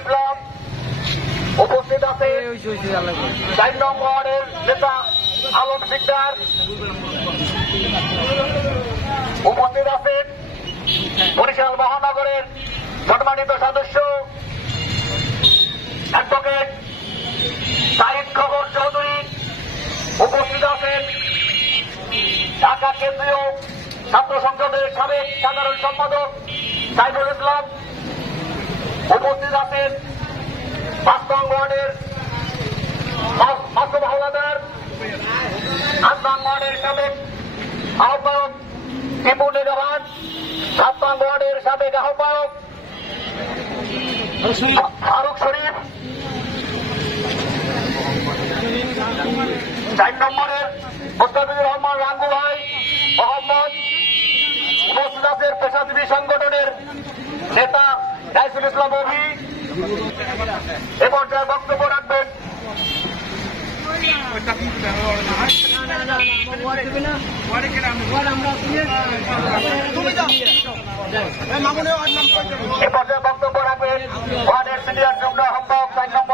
ইসলাম উপস্থিত আছে 4 নং ওয়ার্ডের নেতা আলম সিকদার উপস্থিত আছেন বরিশাল মহানগরের সম্মানিত সদস্য অ্যাডভোকেট সাইদ খবর চৌধুরী উপস্থিত আছেন ঢাকা কেন্দ্রীয় ছাত্র সংসদের সাবেক সাধারণ সম্পাদক সাইদুল ইসলাম উপস্থিত আছেন 5 নং ওয়ার্ডের মাসুম হাওলাদার 8 নং ওয়ার্ডের সাবেক আহ্বায়ক টিপুর নিজামান 7 নং ওয়ার্ডের সাবেক আহ্বায়ক ফারুক শরীফ 4 নম্বরের মোস্তাফিজুর রহমান রাঙ্গু ভাই মোহাম্মদ উপস্থিত আছেন পেশাজীবী সংগঠনের নেতা রাইসুল ইসলাম অভি এ পর্যায়ে বক্তব্য রাখবেন এ পর্যায়ে বক্তব্য রাখবেন ওয়ার্ডের সিনিয়র যুগ্ম আহ্বায়ক